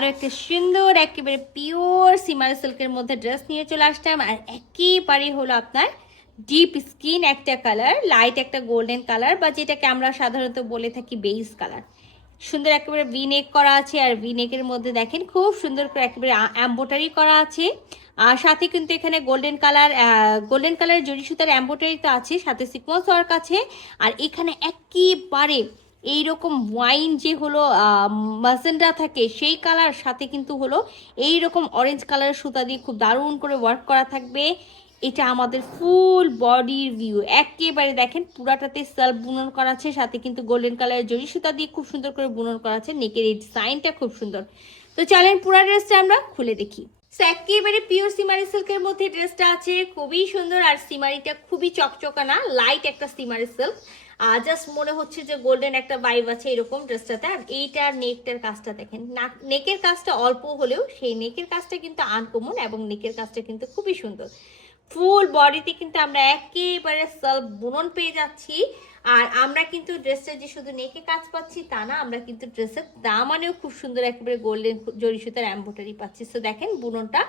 আরও একটা সুন্দর একেবারে পিওর সিমার সিল্কের মধ্যে ড্রেস নিয়ে চলে আসলাম। আর একেবারে হলো আপনার ডিপ স্কিন একটা কালার, লাইট একটা গোল্ডেন কালার, বা যেটাকে আমরা সাধারণত বলে থাকি বেজ কালার। সুন্দর একেবারে ভি নেক করা আছে, আর ভি নেকের মধ্যে দেখেন খুব সুন্দর করে একেবারে এম্বোটারি করা আছে। আর সাথে কিন্তু এখানে গোল্ডেন কালার জরি সুতার এম্বোটারি তো আছে, সাথে সিকোয়েন্স ওয়ার্ক আছে। আর এখানে একেবারে এইরকম ওয়াইন যে হলো মাজেন্ডা থাকে সেই কালার, সাথে কিন্তু হলো এইরকম অরেঞ্জ কালারের সুতা দিয়ে খুব দারুণ করে ওয়ার্ক করা থাকবে। এটা আমাদের ফুল বডির ভিউ, একেবারে দেখেন পুরাটাতে সেলফ বুনন করা আছে, সাথে কিন্তু গোল্ডেন কালারের জরি সুতা দিয়ে খুব সুন্দর করে বুনন করা আছে। নেকের এই ডিজাইনটা খুব সুন্দর। তো চলেন পুরা ড্রেসটা আমরা খুলে দেখি। একেবারে পিওর সিমারি সিল্কের মধ্যে ড্রেসটা আছে, খুবই সুন্দর। আর সিমারিটা খুবই চকচকা না, লাইট একটা সিমারি সিল্ক। জাস্ট মনে হচ্ছে যে গোল্ডেন একটা ভাইব আছে এরকম ড্রেসটাতে। আর এইটার নেকটার কাজটা দেখেন, নেকের কাজটা অল্প হলেও সেই নেকের কাজটা কিন্তু আনকমন, এবং নেকের কাজটা কিন্তু খুবই সুন্দর। ফুল বডিতে কিন্তু আমরা একেবারে সেলফ বুনন পেয়ে যাচ্ছি। আর আমরা কিন্তু ড্রেসটা যে শুধু নেকে কাজ পাচ্ছি তা না, আমরা কিন্তু ড্রেসের দামানেও খুব সুন্দর একেবারে গোল্ডেন জরি সুতার এম্বোটারি পাচ্ছি। তো দেখেন বুননটা।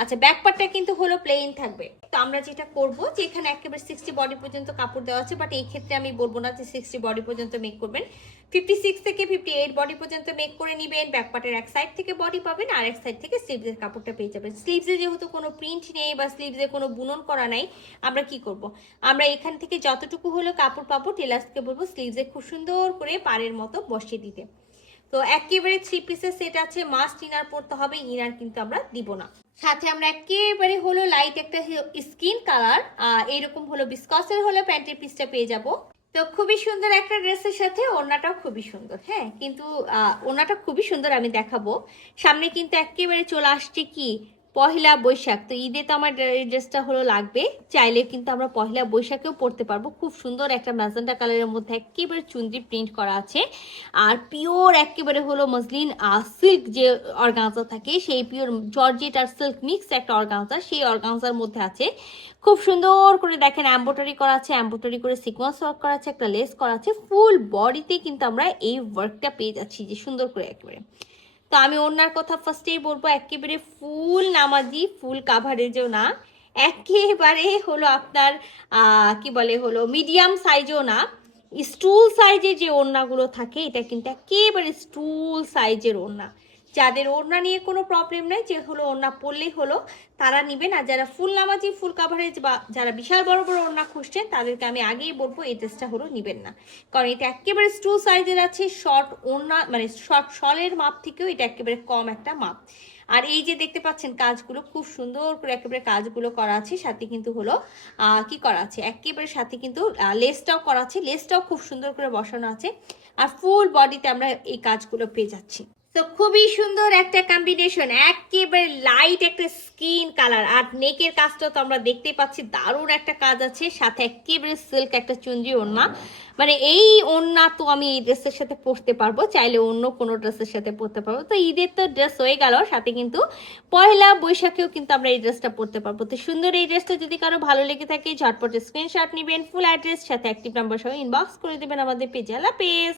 আচ্ছা, ব্যাক পার্টটা কিন্তু হলো প্লেন থাকবে। তো আমরা যেটা করবো যে এখানে একেবারে 60 বডি পর্যন্ত কাপড় দেওয়া আছে, বাট এই ক্ষেত্রে আমি বলবো না যে 60 বডি পর্যন্ত মেক করবেন। 56 থেকে 58 বডি পর্যন্ত মেক করে নেবেন। ব্যাক পার্টের এক সাইড থেকে বডি পাবেন, আর এক সাইড থেকে স্লিভসের কাপড়টা পেয়ে যাবেন। স্লিভসে যেহেতু কোনো প্রিন্ট নেই বা স্লিভসে কোনো বুনন করা নাই, আমরা কি করব, আমরা এখান থেকে যতটুকু হলো কাপড় পাবো টেলার্সকে বলবো স্লিভসে খুব সুন্দর করে পাড়ের মতো বসিয়ে দিতে। তো একেবারে 3 পিসের সেট আছে, মাস্ট ইনার পরতে হবে, ইনার কিন্তু আমরা দিব না। সাথে আমরা একেবারে হলো লাইট একটা স্কিন কালার এইরকম হলো বিস্কসের হলো প্যান্টের পিসটা পেয়ে যাব। তো খুবই সুন্দর একটা ড্রেসের সাথে ওড়নাটাও খুবই সুন্দর। হ্যাঁ, কিন্তু ওড়নাটা খুবই সুন্দর, আমি দেখাবো। সামনে কিন্তু একেবারে চলে আসছে কি পহেলা বৈশাখ। তো ঈদে তো আমার এই ড্রেসটা হলো লাগবে, চাইলে কিন্তু আমরা পহেলা বৈশাখেও পরতে পারবো। খুব সুন্দর একটা ম্যাজেন্টা কালারের মধ্যে একেবারে চুনরি প্রিন্ট করা আছে। আর পিওর একেবারে হলো মসলিন সিল্ক যে অর্গানজা থাকে, সেই পিওর জর্জেট আর সিল্ক মিক্স একটা অর্গানজা, সেই অর্গানজার মধ্যে আছে। খুব সুন্দর করে দেখেন এম্বোটারি করা আছে, এম্বোটারি করে সিকোয়েন্স ওয়ার্ক করা আছে, একটা লেস করা আছে। ফুল বডিতে কিন্তু আমরা এই ওয়ার্কটা পেয়ে যাচ্ছি যে সুন্দর করে একেবারে। তো আমি ওনার কথা ফার্স্টেই বলবো, একেবারে ফুল নামাজি, ফুল কাভারেজও না, একেবারে হলো আপনার কি বলে হলো মিডিয়াম সাইজও না, স্টুল সাইজের যে ওড়নাগুলো থাকে এটা কিন্তু একেবারে স্টুল সাইজের ওড়না। যাদের ওড়না নিয়ে কোনো প্রবলেম নেই, যে হলো ওড়না পরলেই হলো তারা নিবেন। আর যারা ফুল নামাজি, ফুল কাভারেজ বা যারা বিশাল বড় বড় ওড়না খুঁজছেন তাদেরকে আমি আগেই বলবো এই ড্রেসটা হলো নিবেন না, কারণ এটা একেবারে স্টুল সাইজের আছে। শর্ট ওড়না মানে শর্ট শলের মাপ থেকেও এটা একেবারে কম একটা মাপ। আর এই যে দেখতে পাচ্ছেন কাজগুলো খুব সুন্দর করে একেবারে কাজগুলো করা আছে, সাথে কিন্তু হলো কি করা আছে একেবারে সাথে কিন্তু লেসটাও করা আছে, লেসটাও খুব সুন্দর করে বসানো আছে। আর ফুল বডিতে আমরা এই কাজগুলো পেয়ে যাচ্ছি। তো খুবই সুন্দর একটা কম্বিনেশন, একেবারে লাইট একটা স্কিন কালার। আর নেকের কাজটা তো আমরা দেখতেই পাচ্ছি, দারুণ একটা কাজ আছে, সাথে একেবারে সিল্ক একটা চুনরি ওড়না। মানে এই ওড়না তো আমি এই ড্রেসের সাথে পরতে পারবো, চাইলে অন্য কোনো ড্রেসের সাথে পরতে পারবো। তো ঈদের তো ড্রেস হয়ে গেল, সাথে কিন্তু পয়লা বৈশাখেও কিন্তু আমরা এই ড্রেসটা পরতে পারবো। তো সুন্দর এই ড্রেসটা যদি কারো ভালো লেগে থাকে ঝটপট স্ক্রিনশট নেবেন, ফুল অ্যাড্রেস সাথে অ্যাক্টিভ নাম্বার সহ ইনবক্স করে দেবেন আমাদের পেজে। আল্লাহ হাফেজ।